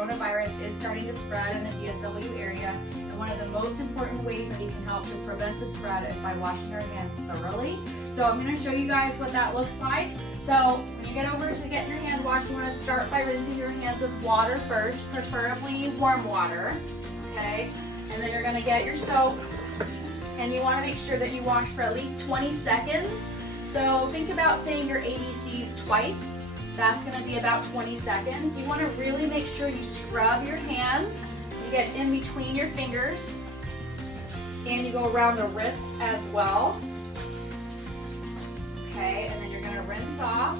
coronavirus is starting to spread in the DFW area. And one of the most important ways that we can help to prevent the spread is by washing our hands thoroughly. So I'm going to show you guys what that looks like. So when you get over to get your hand washed, you want to start by rinsing your hands with water first, preferably warm water. Okay, and then you're going to get your soap, and you want to make sure that you wash for at least 20 seconds. So think about saying your ABCs twice. That's going to be about 20 seconds. You want to really make sure you scrub your hands. You get in between your fingers, and you go around the wrists as well. Okay, and then you're going to rinse off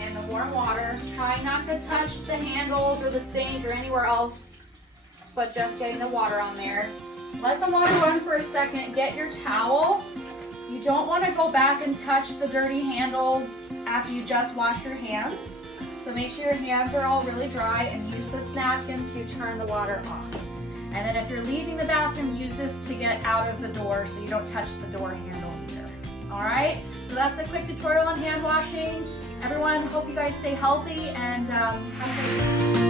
in the warm water. Try not to touch the handles or the sink or anywhere else, but just getting the water on there. Let the water run for a second. Get your towel. You don't want to go back and touch the dirty handles after you just wash your hands. So make sure your hands are all really dry and use this napkin to turn the water off. And then if you're leaving the bathroom, use this to get out of the door so you don't touch the door handle either. All right, so that's a quick tutorial on hand washing. Everyone, hope you guys stay healthy and have a great day.